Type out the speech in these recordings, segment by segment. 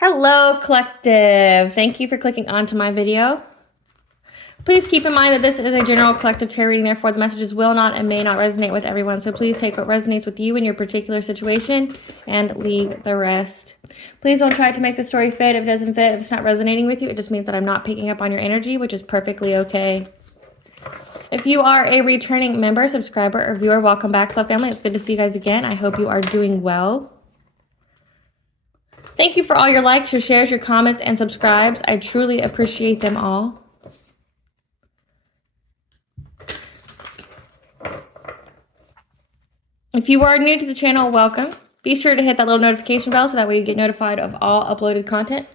Hello, collective. Thank you for clicking onto my video. Please keep in mind that this is a general collective tarot reading, therefore the messages will not and may not resonate with everyone. So please take what resonates with you in your particular situation and leave the rest. Please don't try to make the story fit if it doesn't fit. If it's not resonating with you, it just means that I'm not picking up on your energy, which is perfectly okay. If you are a returning member, subscriber, or viewer, welcome back, Self Family. It's good to see you guys again. I hope you are doing well. Thank you for all your likes, your shares, your comments, and subscribes. I truly appreciate them all. If you are new to the channel, welcome. Be sure to hit that little notification bell so that way you get notified of all uploaded content.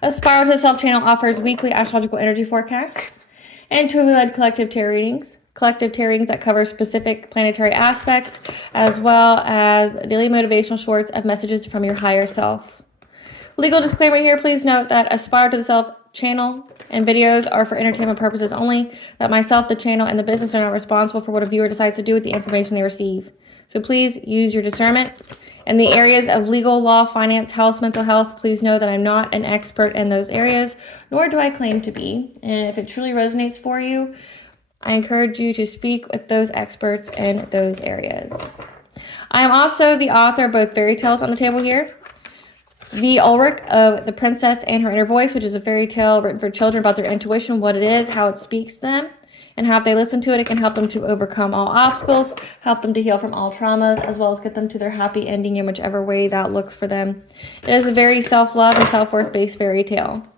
A Spiral to the Self channel offers weekly astrological energy forecasts and intuitive-led collective tarot readings. Collective tarot readings that cover specific planetary aspects, as well as daily motivational shorts of messages from your higher self. Legal disclaimer here, please note that Aspire to the Self channel and videos are for entertainment purposes only, that myself, the channel, and the business are not responsible for what a viewer decides to do with the information they receive. So please use your discernment. In the areas of legal, law, finance, health, mental health, please know that I'm not an expert in those areas, nor do I claim to be. And if it truly resonates for you, I encourage you to speak with those experts in those areas. I am also the author of both fairy tales on the table here. V. Ulrich of The Princess and Her Inner Voice, which is a fairy tale written for children about their intuition, what it is, how it speaks to them, and how if they listen to it, it can help them to overcome all obstacles, help them to heal from all traumas, as well as get them to their happy ending in whichever way that looks for them. It is a very self-love and self-worth based fairy tale.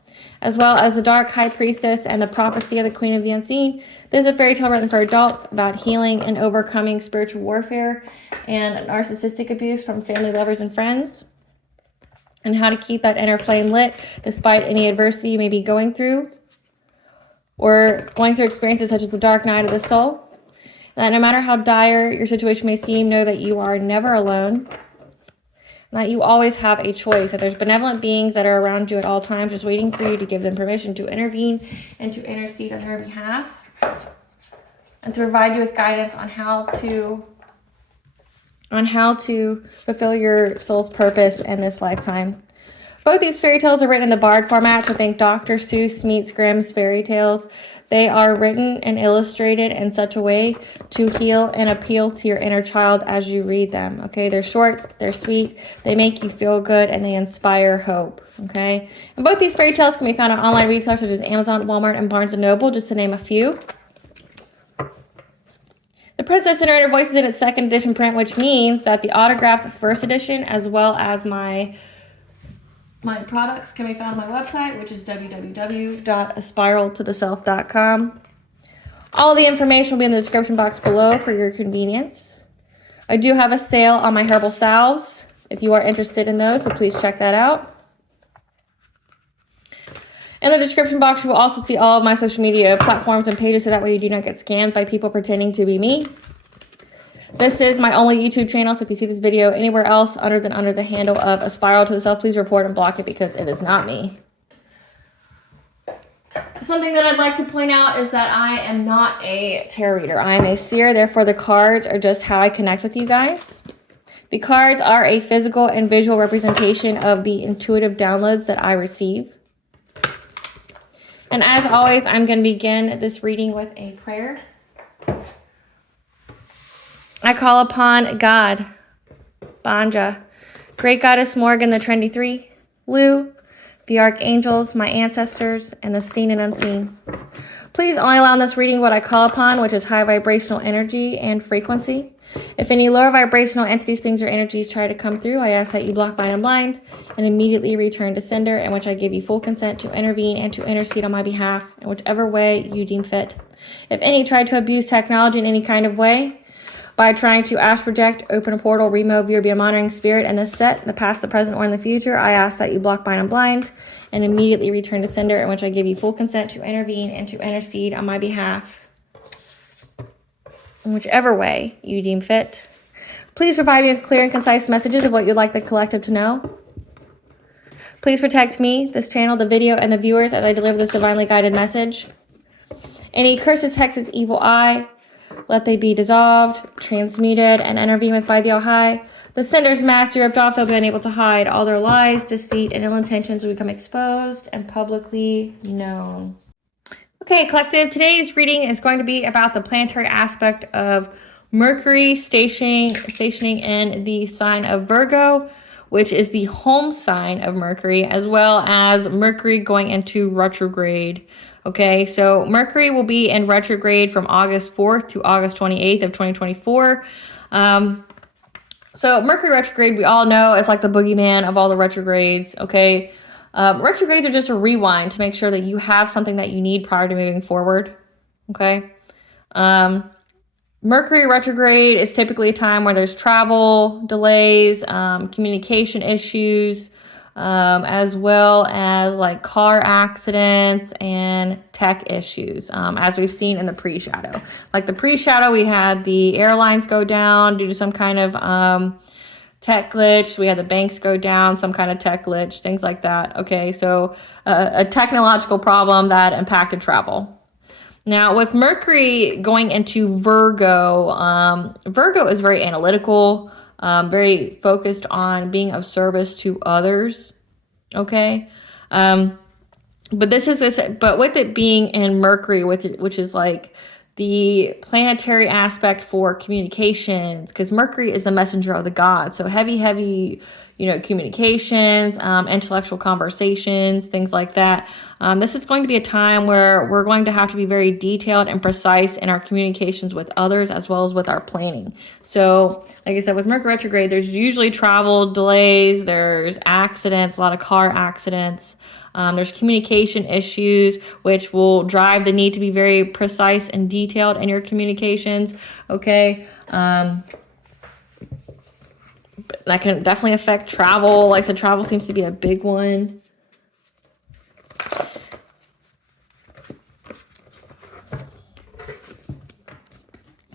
As well as The Dark High Priestess and The Prophecy of the Queen of the Unseen. This is a fairy tale written for adults about healing and overcoming spiritual warfare and narcissistic abuse from family, lovers, and friends, and how to keep that inner flame lit despite any adversity you may be going through, or going through experiences such as the dark night of the soul. That no matter how dire your situation may seem, know that you are never alone, and that you always have a choice, that there's benevolent beings that are around you at all times, just waiting for you to give them permission to intervene and to intercede on their behalf, and to provide you with guidance on how to fulfill your soul's purpose in this lifetime. Both these fairy tales are written in the Bard format, so think Dr. Seuss meets Grimm's fairy tales. They are written and illustrated in such a way to heal and appeal to your inner child as you read them, okay? They're short, they're sweet, they make you feel good, and they inspire hope, okay? And both these fairy tales can be found on online retailers such as Amazon, Walmart, and Barnes & Noble, just to name a few. The Princess and Her Inner Voice is in its second edition print, which means that the autographed first edition, as well as my products, can be found on my website, which is www.aspiraltotheself.com. All the information will be in the description box below for your convenience. I do have a sale on my Herbal Salves if you are interested in those, so please check that out. In the description box, you will also see all of my social media platforms and pages, so that way you do not get scammed by people pretending to be me. This is my only YouTube channel, so if you see this video anywhere else under the handle of A Spiral to the Self, please report and block it because it is not me. Something that I'd like to point out is that I am not a tarot reader. I am a seer, therefore the cards are just how I connect with you guys. The cards are a physical and visual representation of the intuitive downloads that I receive. And as always, I'm going to begin this reading with a prayer. I call upon God, Banja, Great Goddess Morgan, the Trendy Three, Lou, the Archangels, my ancestors, and the seen and unseen. Please only allow in this reading what I call upon, which is high vibrational energy and frequency. If any lower vibrational entities, beings, or energies try to come through, I ask that you block, bind, and blind, and immediately return to sender, in which I give you full consent to intervene and to intercede on my behalf in whichever way you deem fit. If any try to abuse technology in any kind of way, by trying to astral project, open a portal, remove your be a monitoring spirit in this set, in the past, the present, or in the future, I ask that you block, bind, and blind, and immediately return to sender, in which I give you full consent to intervene and to intercede on my behalf in whichever way you deem fit. Please provide me with clear and concise messages of what you'd like the collective to know. Please protect me, this channel, the video, and the viewers as I deliver this divinely guided message. Any curses, hexes, evil eye, let they be dissolved, transmuted, and intervened with by the All High, The sender's mask ripped off, they'll be unable to hide. All their lies, deceit, and ill intentions will become exposed and publicly known. Okay, collective, today's reading is going to be about the planetary aspect of Mercury stationing in the sign of Virgo, which is the home sign of Mercury, as well as Mercury going into retrograde. Okay, so Mercury will be in retrograde from August 4th to August 28th of 2024. So Mercury retrograde, we all know, is like the boogeyman of all the retrogrades, okay? Retrogrades are just a rewind to make sure that you have something that you need prior to moving forward, okay? Mercury retrograde is typically a time where there's travel delays, communication issues, as well as like car accidents and tech issues, as we've seen in the pre-shadow. Like the pre-shadow, we had the airlines go down due to some kind of tech glitch. We had the banks go down, some kind of tech glitch, things like that. Okay, so a technological problem that impacted travel. Now, with Mercury going into Virgo, Virgo is very analytical, very focused on being of service to others. Okay, but with it being in Mercury, which is like the planetary aspect for communications, because Mercury is the messenger of the gods. So heavy, communications, intellectual conversations, things like that. This is going to be a time where we're going to have to be very detailed and precise in our communications with others, as well as with our planning. So, like I said, with Mercury retrograde, there's usually travel delays, there's accidents, a lot of car accidents. There's communication issues, which will drive the need to be very precise and detailed in your communications, okay? That can definitely affect travel. Like I said, travel seems to be a big one.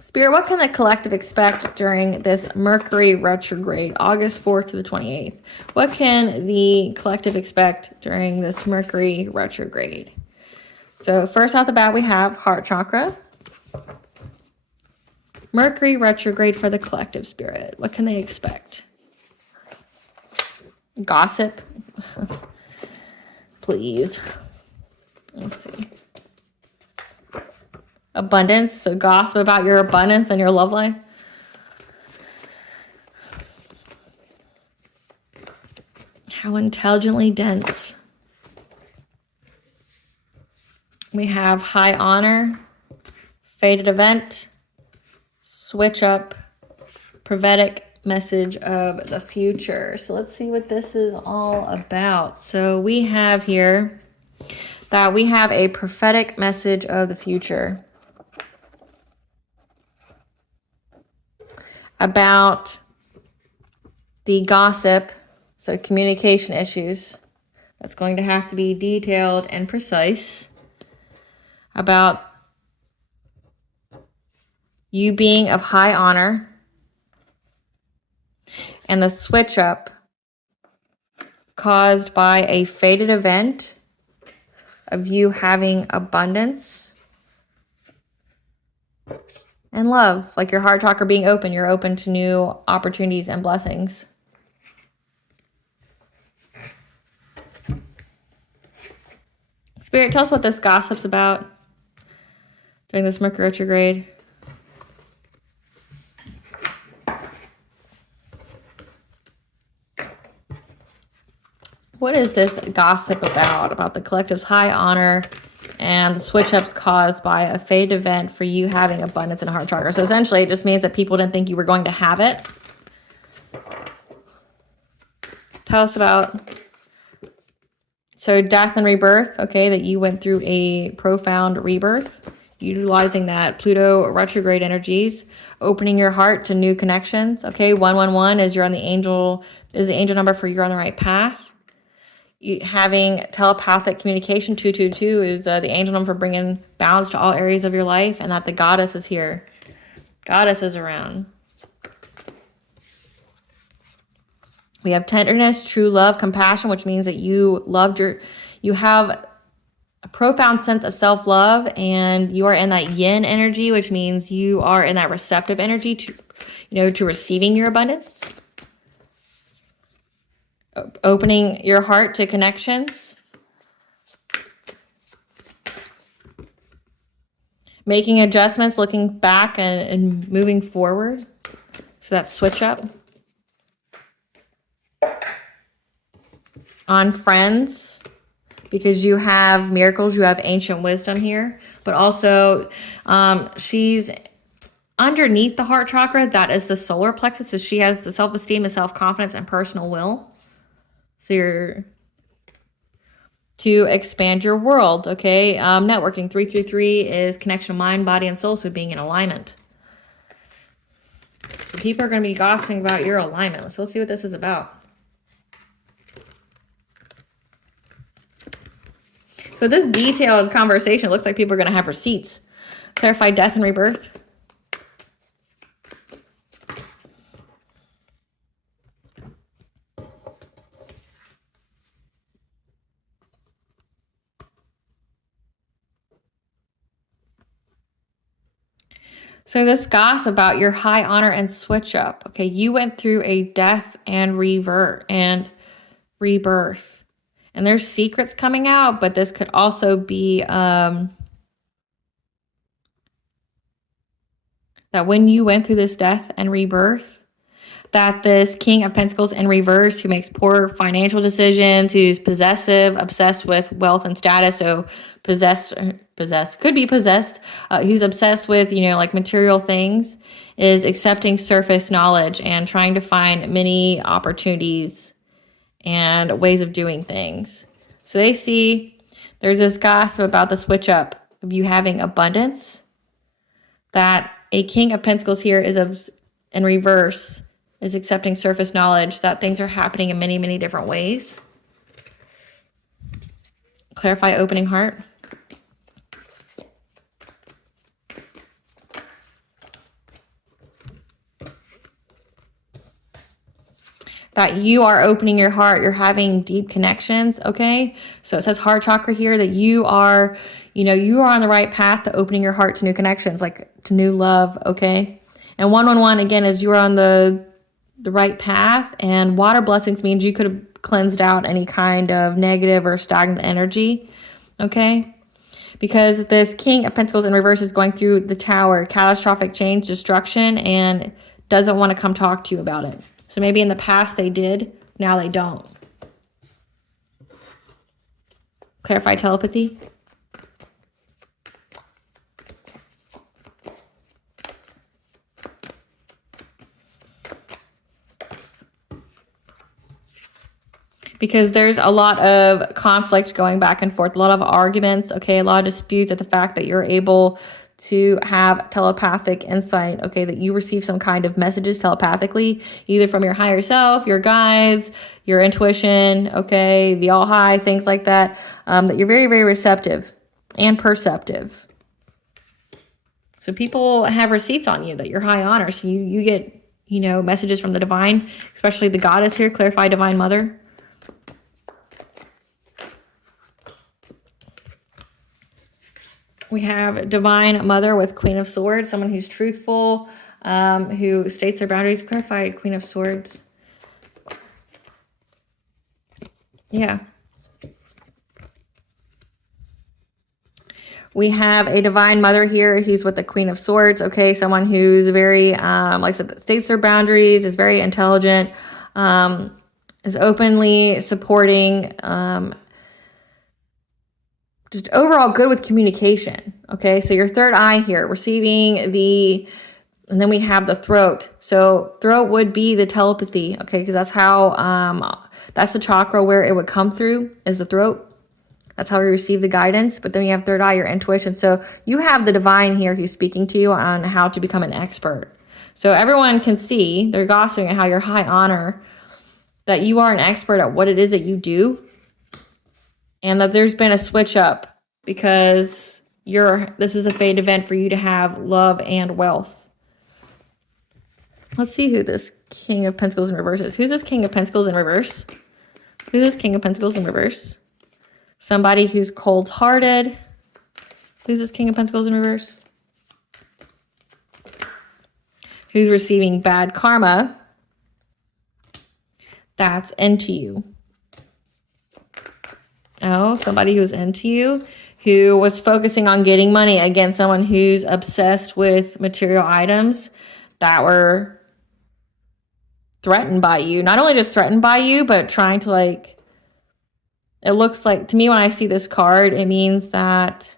Spirit, what can the collective expect during this Mercury retrograde, August 4th to the 28th? What can the collective expect during this Mercury retrograde? So first off the bat, we have heart chakra. Mercury retrograde for the collective, Spirit. What can they expect? Gossip. Please. Let's see. Abundance, so gossip about your abundance and your love life. How intelligently dense. We have high honor, fated event, switch up, prophetic message of the future. So let's see what this is all about. So we have here that we have a prophetic message of the future about the gossip, so communication issues. That's going to have to be detailed and precise about you being of high honor and the switch up caused by a fated event of you having abundance and love, like your heart chakra being open. You're open to new opportunities and blessings. Spirit, tell us what this gossip's about during this Mercury retrograde. What is this gossip about the collective's high honor and the switch-ups caused by a fated event for you having abundance in heart chakra? So essentially, it just means that people didn't think you were going to have it. Tell us about, so death and rebirth, okay, that you went through a profound rebirth, utilizing that Pluto retrograde energies, opening your heart to new connections, okay? 111 is the angel number for you're on the right path. Having telepathic communication, 222 is the angel number for bringing balance to all areas of your life, and that the goddess is here. Goddess is around. We have tenderness, true love, compassion, which means that you have a profound sense of self-love, and you are in that yin energy, which means you are in that receptive energy to receiving your abundance. Opening your heart to connections. Making adjustments, looking back and moving forward. So that's switch up. On friends, because you have miracles, you have ancient wisdom here. But also, she's underneath the heart chakra. That is the solar plexus. So she has the self-esteem, the self-confidence, and personal will. So you're to expand your world, okay? Networking, 333 is connection of mind, body, and soul, so being in alignment. So people are going to be gossiping about your alignment. So let's see what this is about. So this detailed conversation looks like people are going to have receipts. Clarify death and rebirth. So this gossip about your high honor and switch up. Okay, you went through a death and rebirth. And there's secrets coming out, but this could also be that when you went through this death and rebirth, that this King of Pentacles in reverse, who makes poor financial decisions, who's possessive, obsessed with wealth and status, so possessed, could be possessed, who's obsessed with, like material things, is accepting surface knowledge and trying to find many opportunities and ways of doing things. So they see there's this gossip about the switch up of you having abundance, that a King of Pentacles here is in reverse, is accepting surface knowledge that things are happening in many, many different ways. Clarify opening heart. That you are opening your heart, you're having deep connections, okay? So it says heart chakra here, that you are, you are on the right path to opening your heart to new connections, like to new love, okay? And 111, again, is you're on the right path, and water blessings means you could have cleansed out any kind of negative or stagnant energy, okay? Because this King of Pentacles in reverse is going through the Tower, catastrophic change, destruction, and doesn't want to come talk to you about it. So maybe in the past they did, now they don't. Clarify telepathy. Because there's a lot of conflict going back and forth, a lot of arguments, okay, a lot of disputes at the fact that you're able to have telepathic insight, okay, that you receive some kind of messages telepathically, either from your higher self, your guides, your intuition, okay, the all high, things like that, that you're very, very receptive and perceptive. So people have receipts on you that you're high honor. So you get, messages from the divine, especially the goddess here, clarify divine mother. We have Divine Mother with Queen of Swords, someone who's truthful, who states their boundaries. Clarify Queen of Swords. Yeah. We have a Divine Mother here who's with the Queen of Swords. Okay, someone who's very, like I said, states their boundaries, is very intelligent, is openly supporting, just overall good with communication, okay? So your third eye here, receiving and then we have the throat. So throat would be the telepathy, okay? Because that's how, that's the chakra where it would come through, is the throat. That's how we receive the guidance. But then you have third eye, your intuition. So you have the divine here who's speaking to you on how to become an expert. So everyone can see, they're gossiping at how you're high honor, that you are an expert at what it is that you do. And that there's been a switch up because this is a fate event for you to have love and wealth. Let's see who this King of Pentacles in reverse is. Who's this King of Pentacles in reverse? Who's this King of Pentacles in reverse? Somebody who's cold-hearted. Who's this King of Pentacles in reverse? Who's receiving bad karma. that's into you. Oh, somebody who's into you, who was focusing on getting money. Again, someone who's obsessed with material items that were threatened by you. Not only just threatened by you, but trying to like, it looks like, to me when I see this card, it means that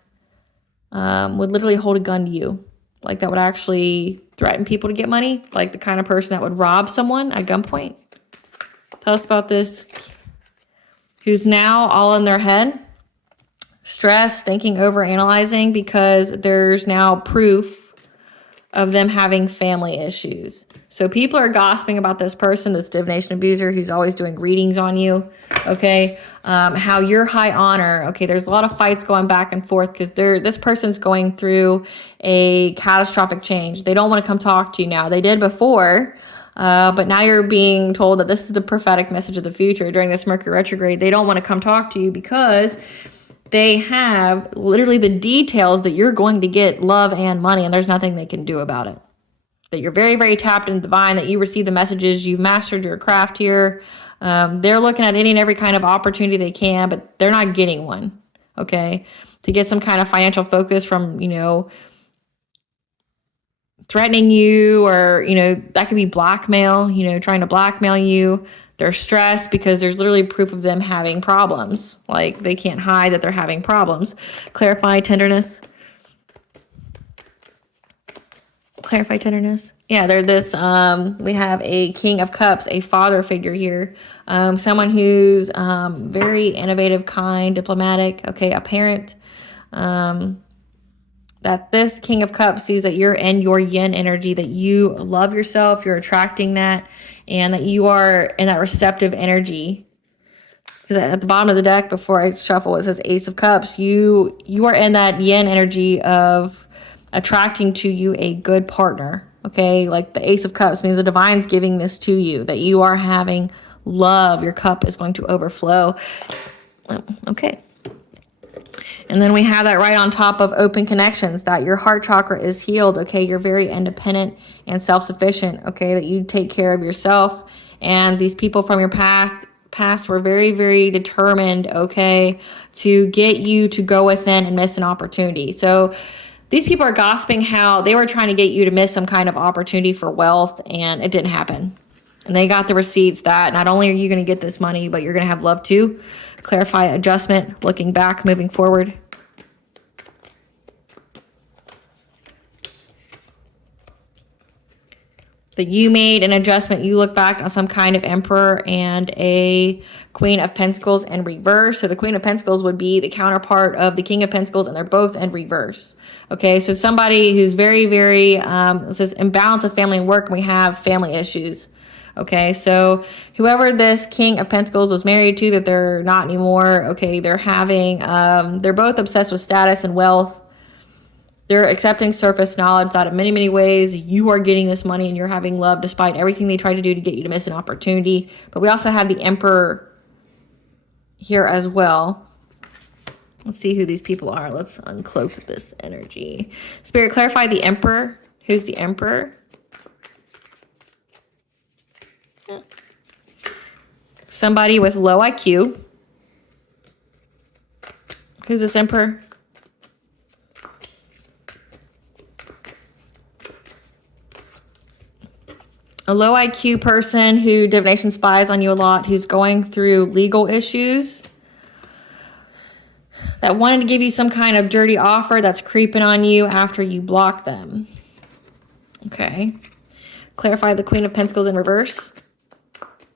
would literally hold a gun to you. Like that would actually threaten people to get money. Like the kind of person that would rob someone at gunpoint. Tell us about this. Who's now all in their head. Stress, thinking, over analyzing, because there's now proof of them having family issues. So people are gossiping about this person, this divination abuser who's always doing readings on you, okay? How you're high honor, okay? There's a lot of fights going back and forth because this person's going through a catastrophic change. They don't want to come talk to you now. They did before, but now you're being told that this is the prophetic message of the future during this Mercury retrograde. They don't want to come talk to you because they have literally the details that you're going to get love and money, and there's nothing they can do about it. That you're very, very tapped into divine, that you receive the messages, you've mastered your craft here. They're looking at any and every kind of opportunity they can, but they're not getting one, okay? To get some kind of financial focus from, threatening you, or, that could be blackmail, trying to blackmail you. They're stressed because there's literally proof of them having problems. Like they can't hide that they're having problems. Clarify tenderness. Clarify tenderness. Yeah, they're this, we have a King of Cups, a father figure here. Someone who's very innovative, kind, diplomatic, okay, a parent. That this King of Cups sees that you're in your yin energy, that you love yourself, you're attracting that, and that you are in that receptive energy. Because at the bottom of the deck, before I shuffle, it says Ace of Cups. You are in that yin energy of attracting to you a good partner, okay? Like the Ace of Cups means the divine's giving this to you, that you are having love. Your cup is going to overflow. Okay. And then we have that right on top of open connections, that your heart chakra is healed, okay? You're very independent and self-sufficient, okay? That you take care of yourself. And these people from your past were very, very determined, okay, to get you to go within and miss an opportunity. So these people are gossiping how they were trying to get you to miss some kind of opportunity for wealth, and it didn't happen. And they got the receipts that not only are you going to get this money, but you're going to have love too. Clarify adjustment, looking back, moving forward. That you made an adjustment. You look back on some kind of Emperor and a Queen of Pentacles in reverse. So the Queen of Pentacles would be the counterpart of the King of Pentacles, and they're both in reverse. Okay, so somebody who's very, very, it says imbalance of family and work, and we have family issues. Okay, so whoever this King of Pentacles was married to, that they're not anymore, okay, they're having, they're both obsessed with status and wealth. They're accepting surface knowledge that in many, many ways you are getting this money and you're having love despite everything they tried to do to get you to miss an opportunity. But we also have the Emperor here as well. Let's see who these people are. Let's uncloak this energy. Spirit, clarify the Emperor. Who's the Emperor? Somebody with low IQ. Who's this Emperor? A low IQ person who divination spies on you a lot, who's going through legal issues, that wanted to give you some kind of dirty offer that's creeping on you after you block them. Okay. Clarify the Queen of Pentacles in reverse.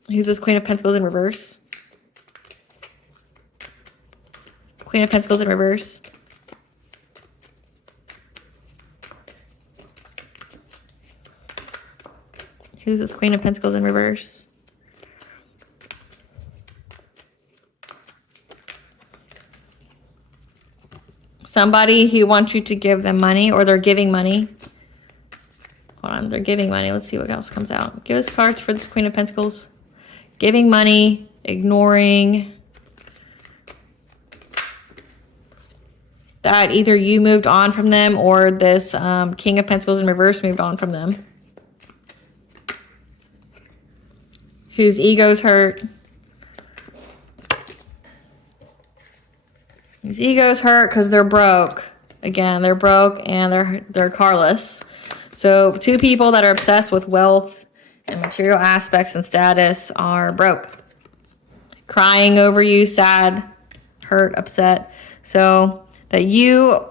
Who's this Queen of Pentacles in reverse? Queen of Pentacles in reverse. Who's this Queen of Pentacles in reverse? Somebody who wants you to give them money, or they're giving money. Hold on, they're giving money. Let's see what else comes out. Give us cards for this Queen of Pentacles. Giving money, ignoring. That either you moved on from them, or this King of Pentacles in reverse moved on from them. whose ego's hurt. Whose ego's hurt because they're broke. Again, they're broke and they're carless. So 2 people that are obsessed with wealth and material aspects and status are broke. Crying over you, sad, hurt, upset. So that you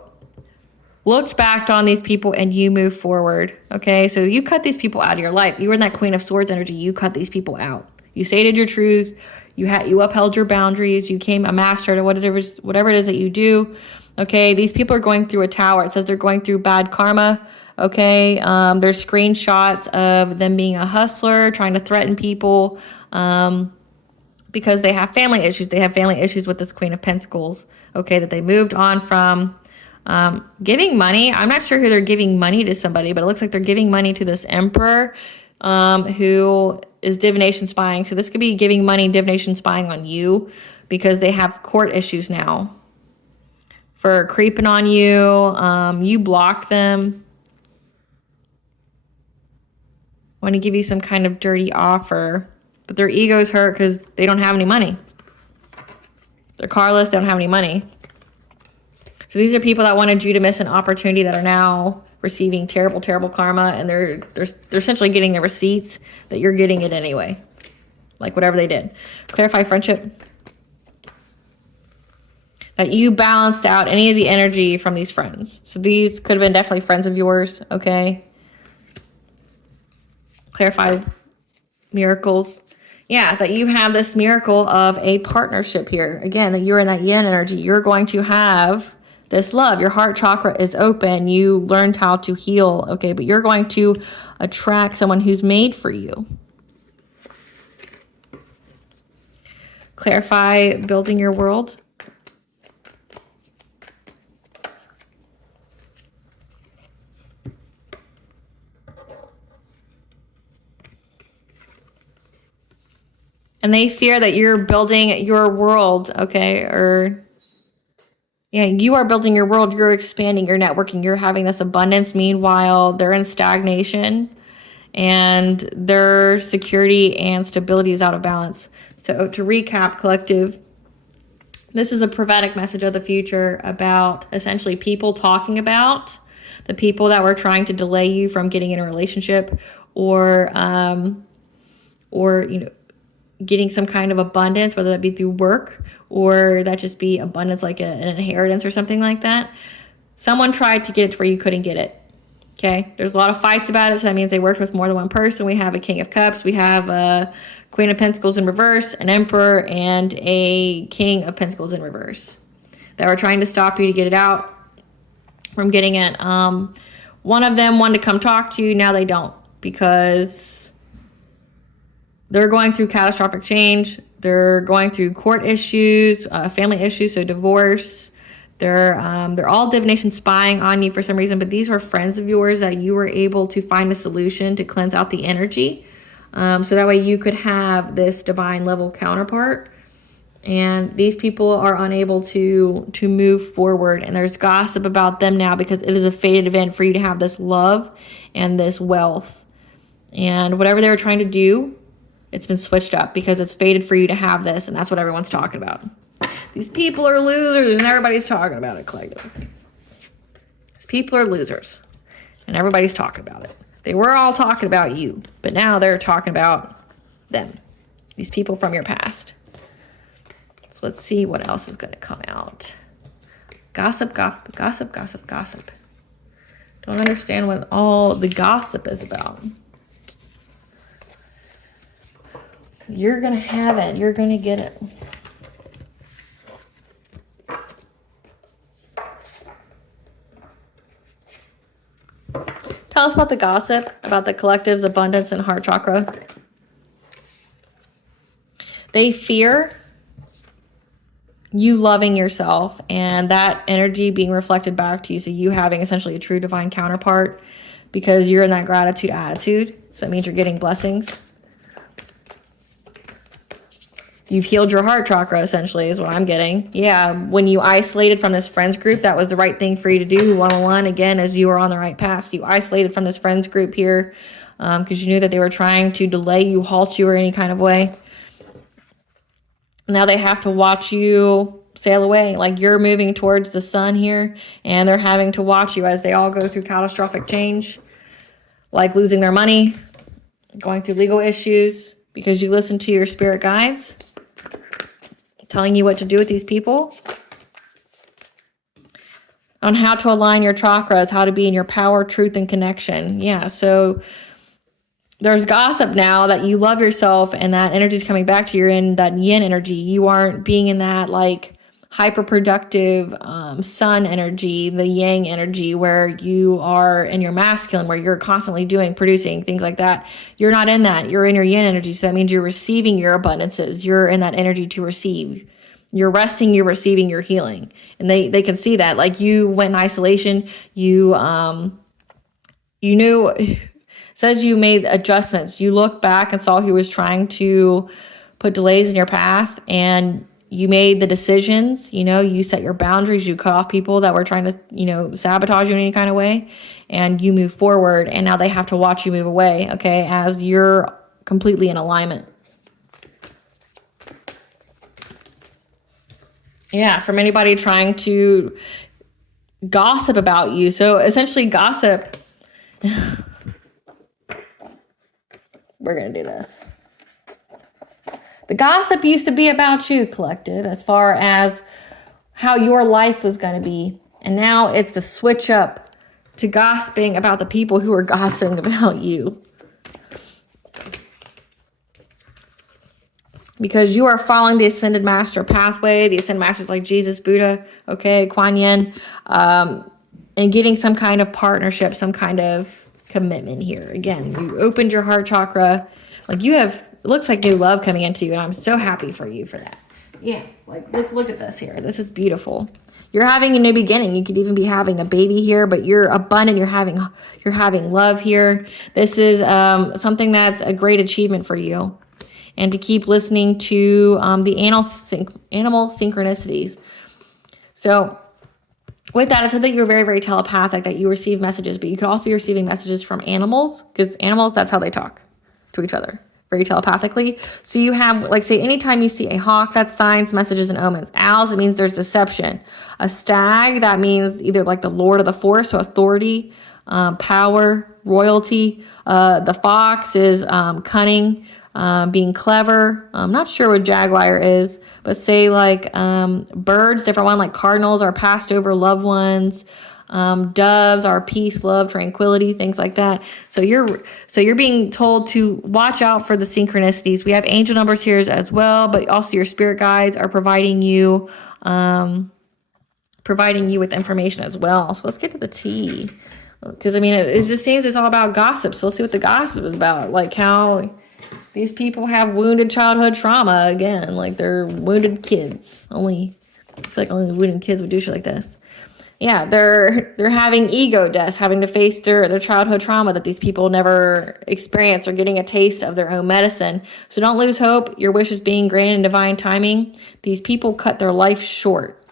looked back on these people and you move forward. Okay, so you cut these people out of your life. You were in that Queen of Swords energy. You cut these people out. You stated your truth. You upheld your boundaries. You became a master to whatever it is that you do. Okay, these people are going through a tower. It says they're going through bad karma. Okay, there's screenshots of them being a hustler, trying to threaten people because they have family issues. They have family issues with this Queen of Pentacles. Okay, that they moved on from giving money. I'm not sure who they're giving money to somebody, but it looks like they're giving money to this emperor who is divination spying. So this could be giving money, divination spying on you because they have court issues now for creeping on you. You blocked them. Want to give you some kind of dirty offer, but their ego's hurt because they don't have any money. They're carless, they don't have any money. So these are people that wanted you to miss an opportunity that are now receiving terrible, terrible karma, and they're essentially getting the receipts that you're getting it anyway. Like whatever they did. Clarify friendship. That you balanced out any of the energy from these friends. So these could have been definitely friends of yours, okay? Clarify miracles. Yeah, that you have this miracle of a partnership here. Again, that you're in that yin energy. You're going to have this love. Your heart chakra is open. You learned how to heal, okay? But you're going to attract someone who's made for you. Clarify building your world. And they fear that you're building your world, okay? Or, yeah, you are building your world. You're expanding, you're networking, you're having this abundance. Meanwhile, they're in stagnation and their security and stability is out of balance. So to recap, collective, this is a prophetic message of the future about essentially people talking about the people that were trying to delay you from getting in a relationship or you know, getting some kind of abundance, whether that be through work or that just be abundance like an inheritance or something like that. Someone tried to get it to where you couldn't get it. Okay, there's a lot of fights about it, so that means they worked with more than one person. We have a King of Cups, we have a Queen of Pentacles in reverse, an Emperor, and a King of Pentacles in reverse that were trying to stop you to get it out from getting it. One of them wanted to come talk to you, now they don't, because they're going through catastrophic change. They're going through court issues, family issues, so divorce. They're all divination spying on you for some reason, but these were friends of yours that you were able to find a solution to cleanse out the energy. So that way you could have this divine level counterpart. And these people are unable to move forward. And there's gossip about them now because it is a fated event for you to have this love and this wealth. And whatever they were trying to do, it's been switched up because it's fated for you to have this, and that's what everyone's talking about. These people are losers, and everybody's talking about it, collective. These people are losers, and everybody's talking about it. They were all talking about you, but now they're talking about them. These people from your past. So let's see what else is going to come out. Gossip, gossip, gossip, gossip, gossip. Don't understand what all the gossip is about. You're going to have it. You're going to get it. Tell us about the gossip, about the collective's abundance and heart chakra. They fear you loving yourself and that energy being reflected back to you. So you having essentially a true divine counterpart because you're in that gratitude attitude. So that means you're getting blessings. You've healed your heart chakra, essentially, is what I'm getting. Yeah, when you isolated from this friends group, that was the right thing for you to do. One-on-one, again, as you were on the right path. So you isolated from this friends group here. because you knew that they were trying to delay you, halt you, or any kind of way. Now they have to watch you sail away. Like, you're moving towards the sun here, and they're having to watch you as they all go through catastrophic change, like losing their money, going through legal issues, because you listen to your spirit guides telling you what to do with these people, on how to align your chakras, how to be in your power, truth, and connection. Yeah, so there's gossip now that you love yourself and that energy is coming back to you. You're in that yin energy. You aren't being in that like hyper productive sun energy, the yang energy, where you are in your masculine, where you're constantly doing, producing, things like that. You're not in that. You're in your yin energy. So that means you're receiving your abundances. You're in that energy to receive. You're resting, you're receiving, you're healing. And they can see that. Like, you went in isolation. You knew... says you made adjustments. You looked back and saw who was trying to put delays in your path, and you made the decisions. You set your boundaries. You cut off people that were trying to, sabotage you in any kind of way, and you move forward. And now they have to watch you move away, okay, as you're completely in alignment. Yeah, from anybody trying to gossip about you. So essentially, gossip... We're going to do this. The gossip used to be about you, collective, as far as how your life was going to be. And now it's the switch up to gossiping about the people who are gossiping about you. Because you are following the Ascended Master pathway. The Ascended Masters like Jesus, Buddha, okay, Kuan Yin, and getting some kind of partnership, some kind of commitment here. Again, you opened your heart chakra. Like, you have, it looks like new love coming into you, and I'm so happy for you for that. Yeah, like, look at this here. This is beautiful. You're having a new beginning. You could even be having a baby here, but you're abundant. You're having love here. This is something that's a great achievement for you. And to keep listening to the animal synchronicities. So with that, I said that you're very, very telepathic, that you receive messages, but you could also be receiving messages from animals, because animals, that's how they talk to each other, very telepathically. So you have, like, say, anytime you see a hawk, that's signs, messages, and omens. Owls, it means there's deception. A stag, that means either like the lord of the forest, so authority, power, royalty. The fox is cunning, being clever. I'm not sure what jaguar is, but say like birds, different one, like cardinals are passed over loved ones. Doves are peace, love, tranquility, things like that. So you're being told to watch out for the synchronicities. We have angel numbers here as well, but also your spirit guides are providing you with information as well. So let's get to the tea, because I mean it just seems it's all about gossip. So let's see what the gossip is about, like how these people have wounded childhood trauma again, like they're wounded kids. I feel like only wounded kids would do shit like this. Yeah, they're having ego deaths, having to face their childhood trauma that these people never experienced, or getting a taste of their own medicine. So don't lose hope. Your wish is being granted in divine timing. These people cut their life short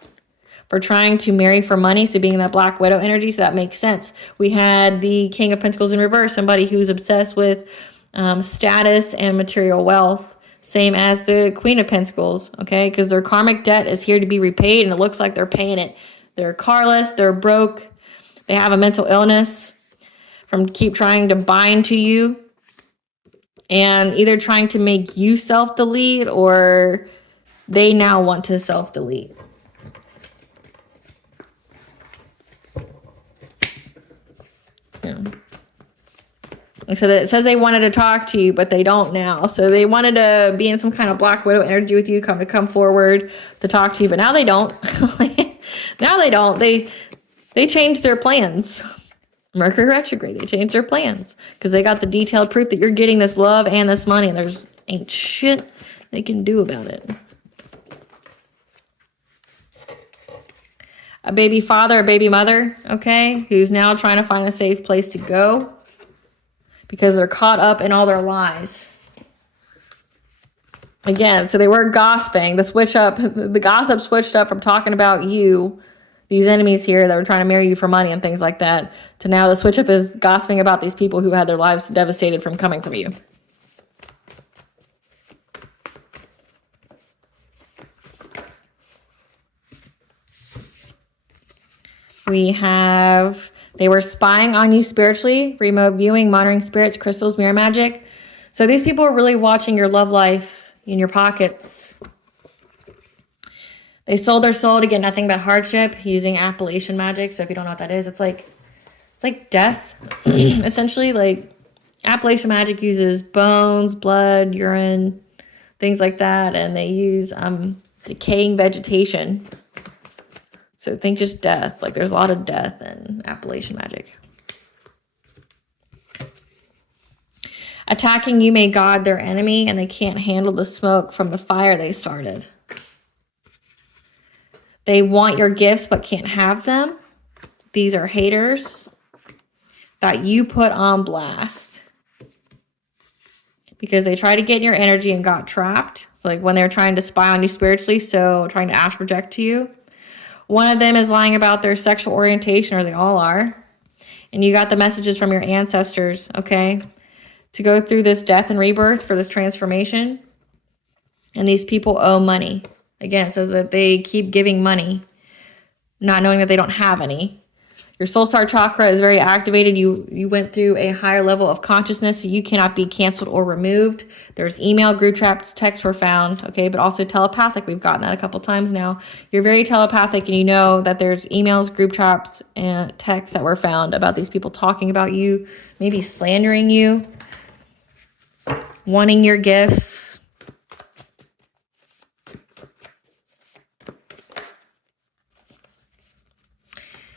for trying to marry for money, so being in that Black Widow energy, so that makes sense. We had the King of Pentacles in reverse, somebody who's obsessed with status and material wealth, same as the Queen of Pentacles, okay? Because their karmic debt is here to be repaid, and it looks like they're paying it. They're carless, they're broke, they have a mental illness from keep trying to bind to you, and either trying to make you self-delete, or they now want to self-delete. Yeah. So it says they wanted to talk to you, but they don't now. So they wanted to be in some kind of Black Widow energy with you, come forward to talk to you, but now they don't. Now they don't. They changed their plans. Mercury retrograde. They changed their plans because they got the detailed proof that you're getting this love and this money, and there's ain't shit they can do about it. A baby father, a baby mother, okay, who's now trying to find a safe place to go because they're caught up in all their lies. Again, so they were gossiping. The gossip switched up from talking about you, these enemies here that were trying to marry you for money and things like that, to now the switch up is gossiping about these people who had their lives devastated from coming from you. We have, they were spying on you spiritually, remote viewing, monitoring spirits, crystals, mirror magic. So these people are really watching your love life in your pockets. They sold their soul to get nothing but hardship using Appalachian magic. So if you don't know what that is, it's like death. Essentially, like Appalachian magic uses bones, blood, urine, things like that. And they use decaying vegetation. So think just death. Like there's a lot of death in Appalachian magic. Attacking you may guard their enemy, and they can't handle the smoke from the fire they started. They want your gifts but can't have them. These are haters that you put on blast because they tried to get in your energy and got trapped. It's like when they're trying to spy on you spiritually, so trying to astral project to you. One of them is lying about their sexual orientation, or they all are. And you got the messages from your ancestors, okay? To go through this death and rebirth for this transformation. And these people owe money. Again, it says that they keep giving money, not knowing that they don't have any. Your soul star chakra is very activated. You went through a higher level of consciousness, so you cannot be canceled or removed. There's email, group chats, texts were found, okay, but also telepathic. We've gotten that a couple times now. You're very telepathic, and you know that there's emails, group chats, and texts that were found about these people talking about you, maybe slandering you, wanting your gifts.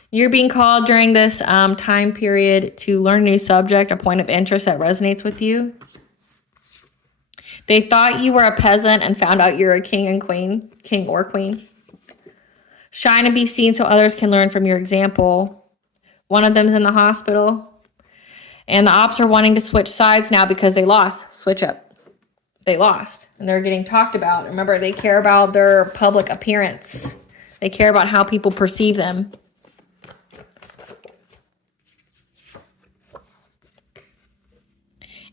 You're being called during this time period to learn a new subject, a point of interest that resonates with you. They thought you were a peasant and found out you're a king and queen, king or queen. Shine and be seen so others can learn from your example. One of them's in the hospital. And the ops are wanting to switch sides now because they lost. Switch up. They lost. And they're getting talked about. Remember, they care about their public appearance. They care about how people perceive them.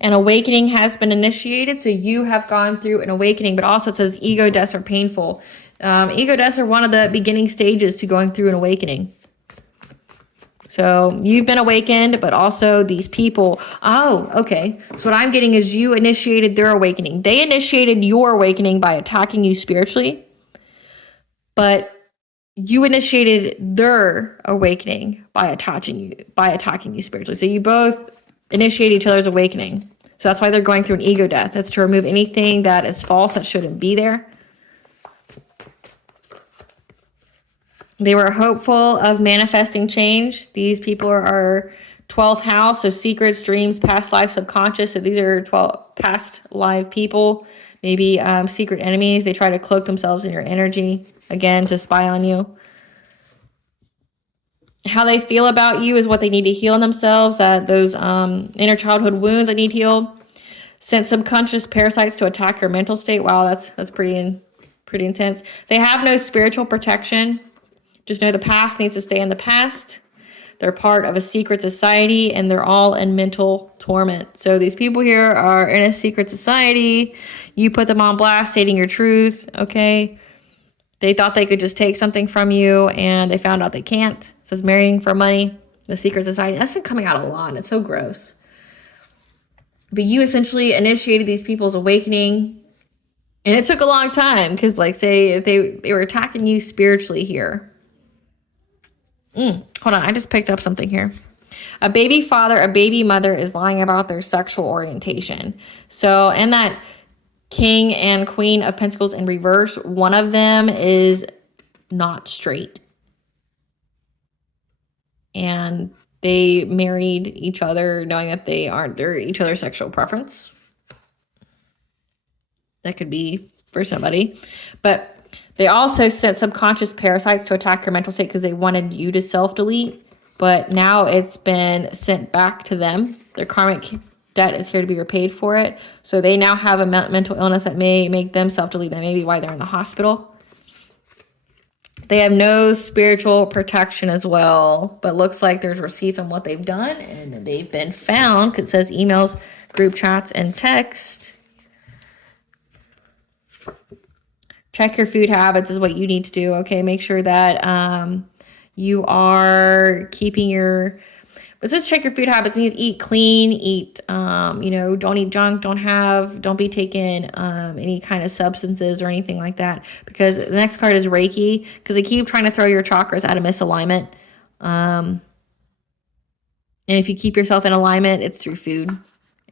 An awakening has been initiated, so you have gone through an awakening, but also it says ego deaths are painful. Ego deaths are one of the beginning stages to going through an awakening. So you've been awakened, but also these people. Oh, okay. So what I'm getting is you initiated their awakening. They initiated your awakening by attacking you spiritually, but you initiated their awakening by attacking you spiritually. So you both initiate each other's awakening. So that's why they're going through an ego death. That's to remove anything that is false that shouldn't be there. They were hopeful of manifesting change. These people are 12th house, so secrets, dreams, past life, subconscious. So these are 12 past live people, maybe secret enemies. They try to cloak themselves in your energy, again, to spy on you. How they feel about you is what they need to heal in themselves, that those inner childhood wounds that need healed. Sent subconscious parasites to attack your mental state. Wow, that's pretty intense. They have no spiritual protection. Just know the past needs to stay in the past. They're part of a secret society, and they're all in mental torment. So these people here are in a secret society. You put them on blast, stating your truth, okay? They thought they could just take something from you, and they found out they can't. It says marrying for money, the secret society. That's been coming out a lot, and it's so gross. But you essentially initiated these people's awakening, and it took a long time because, like, say, they were attacking you spiritually here. Hold on, I just picked up something here. A baby father, a baby mother is lying about their sexual orientation. So in that King and Queen of Pentacles in reverse, one of them is not straight. And they married each other knowing that they aren't each other's sexual preference. That could be for somebody. But they also sent subconscious parasites to attack your mental state because they wanted you to self-delete. But now it's been sent back to them. Their karmic debt is here to be repaid for it. So they now have a mental illness that may make them self-delete. That may be why they're in the hospital. They have no spiritual protection as well, but looks like there's receipts on what they've done, and they've been found, because it says emails, group chats, and text. Check your food habits is what you need to do, okay? Make sure that you are keeping your... It says check your food habits means eat clean, eat, you know, don't eat junk, don't be taking any kind of substances or anything like that. Because the next card is Reiki, because they keep trying to throw your chakras out of misalignment. And if you keep yourself in alignment, it's through food,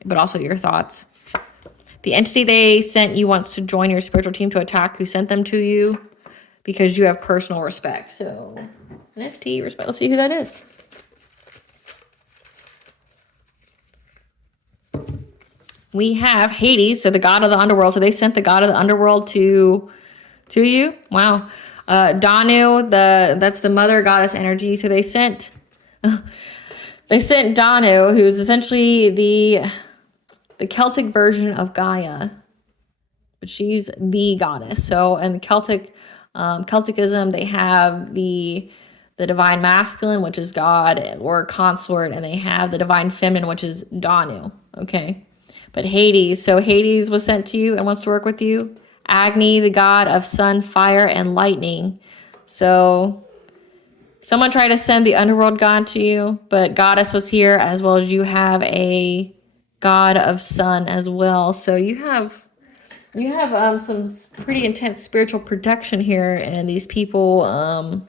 but also your thoughts. The entity they sent you wants to join your spiritual team to attack who sent them to you because you have personal respect. So, an entity, respect. Let's see who that is. We have Hades, so the god of the underworld. So they sent the god of the underworld to you. Wow. Danu, that's the mother goddess energy. So they sent Danu, who is essentially the Celtic version of Gaia, but she's the goddess. So in Celticism, they have the divine masculine, which is God or consort, and they have the divine feminine, which is Danu. Okay. But Hades, so Hades was sent to you and wants to work with you. Agni, the god of sun, fire, and lightning. So someone tried to send the underworld god to you, but goddess was here, as well as you have a god of sun as well. So you have some pretty intense spiritual protection here, and these people,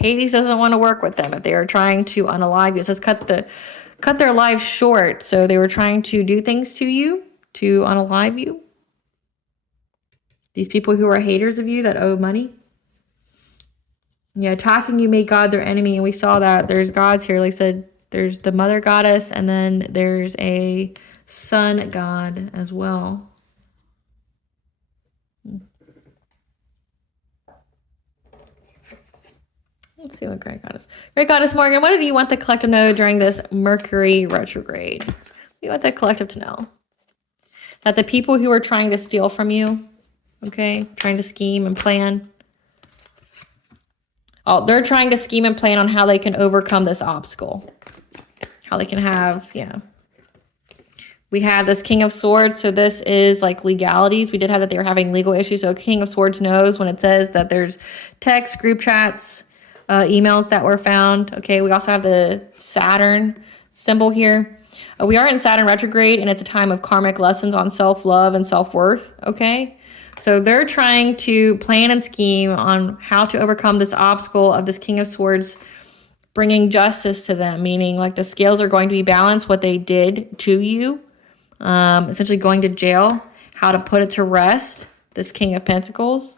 Hades doesn't want to work with them if they are trying to unalive you. It says cut their lives short. So they were trying to do things to you to unalive you. These people who are haters of you that owe money. Yeah, attacking you made God their enemy. And we saw that there's gods here. Like I said, there's the mother goddess, and then there's a sun god as well. Let's see what Great Goddess. Great Goddess Morgan, what do you want the collective to know during this Mercury retrograde? What do you want the collective to know? That the people who are trying to steal from you, okay, trying to scheme and plan. Oh, they're trying to scheme and plan on how they can overcome this obstacle. How they can have, yeah. We have this King of Swords, so this is like legalities. We did have that they were having legal issues, so King of Swords knows when it says that there's text, group chats, emails that were found. Okay, we also have the Saturn symbol here. We are in Saturn retrograde, and it's a time of karmic lessons on self-love and self-worth. Okay, so they're trying to plan and scheme on how to overcome this obstacle of this King of Swords bringing justice to them, meaning like the scales are going to be balanced, what they did to you, essentially going to jail, how to put it to rest, this King of Pentacles.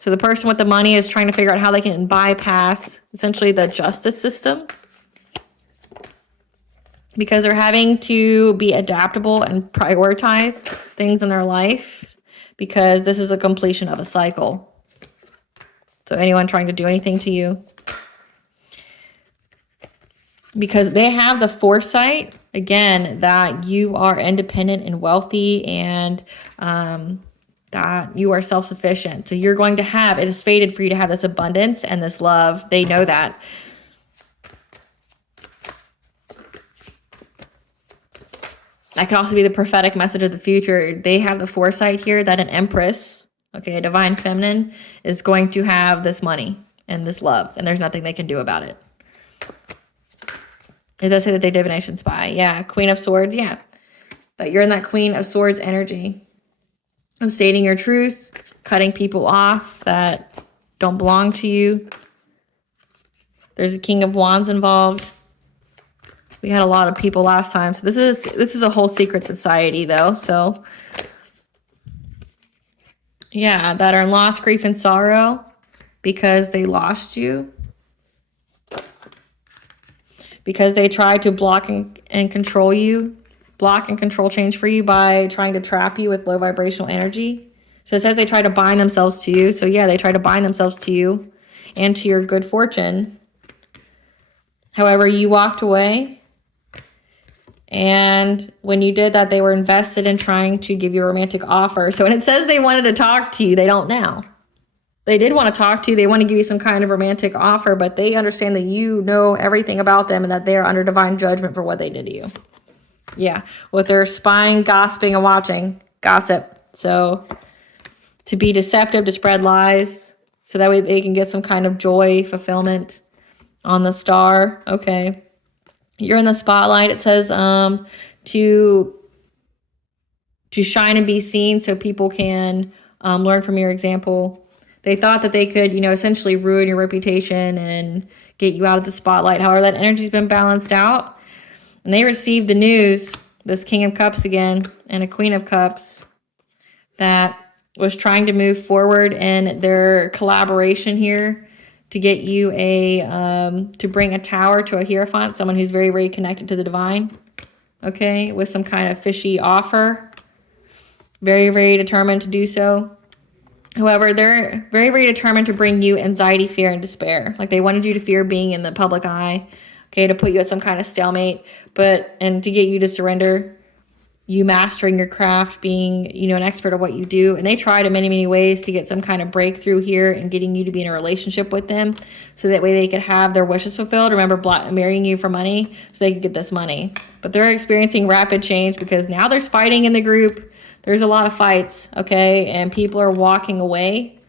So the person with the money is trying to figure out how they can bypass essentially the justice system, because they're having to be adaptable and prioritize things in their life, because this is a completion of a cycle. So anyone trying to do anything to you, because they have the foresight, again, that you are independent and wealthy, and that you are self-sufficient. So you're going to have, it is fated for you to have this abundance and this love. They know that. That could also be the prophetic message of the future. They have the foresight here that an empress, okay, a divine feminine, is going to have this money and this love, and there's nothing they can do about it. It does say that they divination spy. Yeah, Queen of Swords, yeah. But you're in that Queen of Swords energy of stating your truth, cutting people off that don't belong to you. There's a King of Wands involved. We had a lot of people last time. So this is a whole secret society though. So yeah, that are in loss, grief, and sorrow because they lost you. Because they tried to block and control you. Block and control change for you by trying to trap you with low vibrational energy. So it says they try to bind themselves to you. So yeah, they try to bind themselves to you and to your good fortune. However, you walked away. And when you did that, they were invested in trying to give you a romantic offer. So when it says they wanted to talk to you, they don't now. They did want to talk to you. They want to give you some kind of romantic offer, but they understand that you know everything about them and that they are under divine judgment for what they did to you. Yeah, with their spying, gossiping, and watching. Gossip. So to be deceptive, to spread lies, so that way they can get some kind of joy, fulfillment on the star. Okay. You're in the spotlight. It says to shine and be seen so people can learn from your example. They thought that they could, essentially ruin your reputation and get you out of the spotlight. However, that energy's been balanced out. And they received the news, this King of Cups again, and a Queen of Cups, that was trying to move forward in their collaboration here to get you to bring a tower to a Hierophant, someone who's very, very connected to the divine, okay, with some kind of fishy offer. Very, very determined to do so. However, they're very, very determined to bring you anxiety, fear, and despair. Like they wanted you to fear being in the public eye, okay, to put you at some kind of stalemate, and to get you to surrender, you mastering your craft, being, an expert at what you do. And they tried in many, many ways to get some kind of breakthrough here and getting you to be in a relationship with them so that way they could have their wishes fulfilled. Remember, marrying you for money so they could get this money. But they're experiencing rapid change because now there's fighting in the group. There's a lot of fights, okay? And people are walking away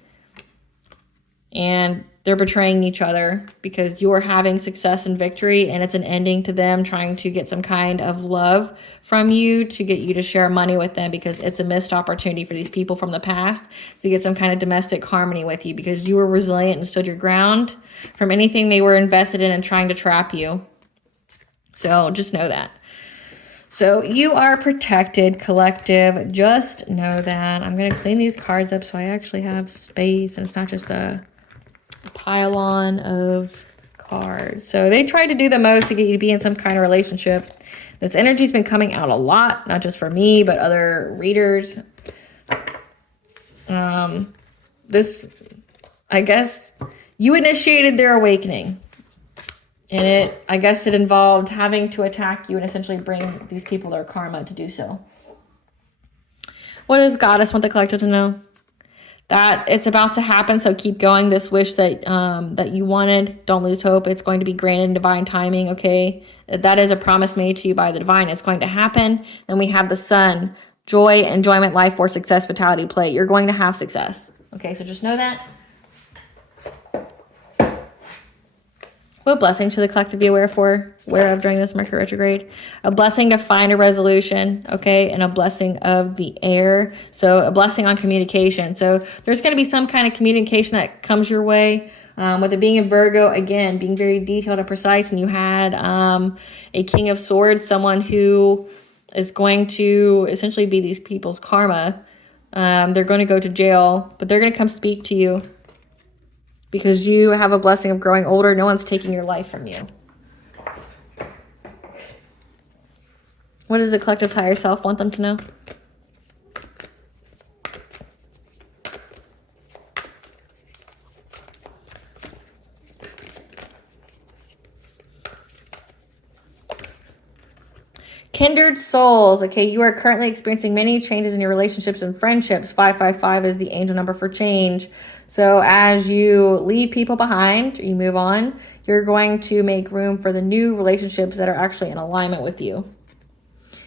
and they're betraying each other because you're having success and victory, and it's an ending to them trying to get some kind of love from you to get you to share money with them, because it's a missed opportunity for these people from the past to get some kind of domestic harmony with you because you were resilient and stood your ground from anything they were invested in and trying to trap you. So just know that. So you are protected, collective. Just know that. I'm going to clean these cards up so I actually have space and it's not just a pile-on of cards. So they tried to do the most to get you to be in some kind of relationship. This energy's been coming out a lot, not just for me, but other readers. I guess you initiated their awakening. And I guess it involved having to attack you and essentially bring these people their karma to do so. What does Goddess want the collective to know? That it's about to happen, so keep going. This wish that you wanted, don't lose hope. It's going to be granted in divine timing, okay? That is a promise made to you by the divine. It's going to happen. Then we have the sun, joy, enjoyment, life force, success, vitality, play. You're going to have success, okay? So just know that. What blessing should the collective be aware of during this Mercury retrograde? A blessing to find a resolution, okay, and a blessing of the air. So a blessing on communication. So there's going to be some kind of communication that comes your way. With it being in Virgo, again, being very detailed and precise, and you had a King of Swords, someone who is going to essentially be these people's karma. They're going to go to jail, but they're going to come speak to you. Because you have a blessing of growing older. No one's taking your life from you. What does the collective higher self want them to know? Kindred souls. Okay, you are currently experiencing many changes in your relationships and friendships. 555 is the angel number for change. So as you leave people behind, you move on, you're going to make room for the new relationships that are actually in alignment with you.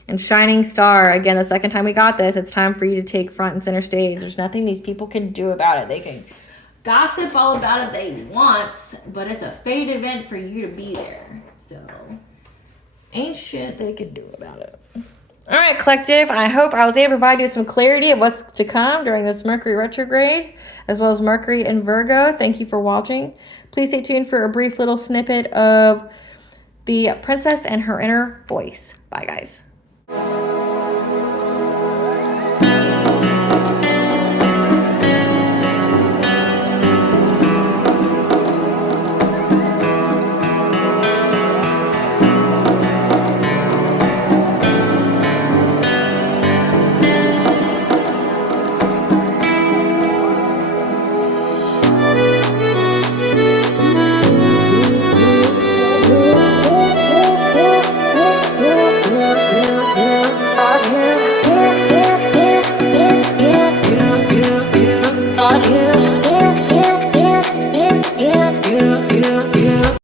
And shining star, again, the second time we got this, it's time for you to take front and center stage. There's nothing these people can do about it. They can gossip all about it they want, but it's a fate event for you to be there. So ain't shit they can do about it. All right, collective, I hope I was able to provide you with some clarity of what's to come during this Mercury retrograde, as well as Mercury in Virgo. Thank you for watching. Please stay tuned for a brief little snippet of the princess and her inner voice. Bye, guys.